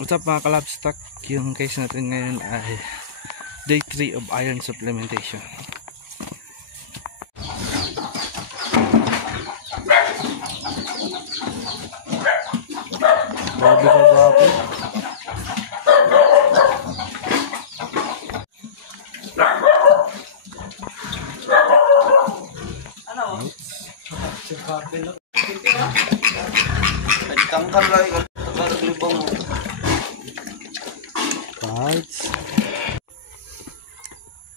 What's up mga kalabstock? Yung case natin ngayon ay day 3 of iron supplementation. Grabe ka ba? Nagtangkal lang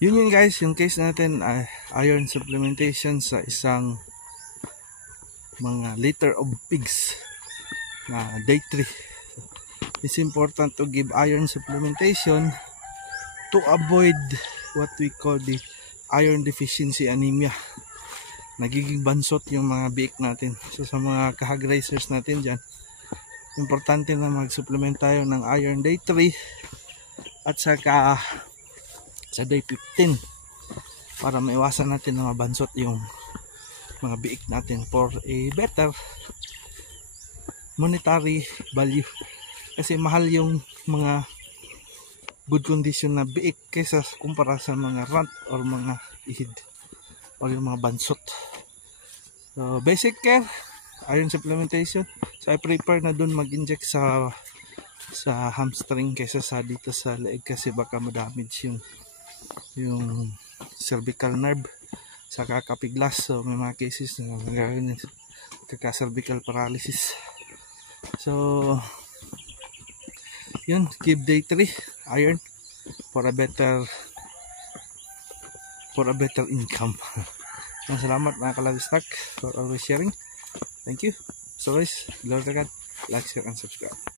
yung yun guys, yung case natin ay iron supplementation sa isang mga litter of pigs na day 3. It's important to give iron supplementation to avoid what we call the iron deficiency anemia. Nagiging bansot yung mga biik natin. So sa mga kahag racers natin dyan, importante na mag-supplement tayo ng iron day 3 at saka sa day 15 para maiwasan natin na mabansot yung mga biik natin for a better monetary value. Kasi mahal yung mga good condition na biik kaysa kumpara sa mga runt or mga ihid o yung mga bansot. So basic care, iron supplementation. So I prefer na dun mag-inject sa hamstring kaysa sa dito sa leeg kasi baka ma-damage yung cervical nerve sa kakapiglas. So may mga cases na magkakaroon ng cervical paralysis. So yun, give day 3 iron for a better income. Salamat mga kalabstock for always sharing. Thank you. So always, Lord God, like, share and subscribe.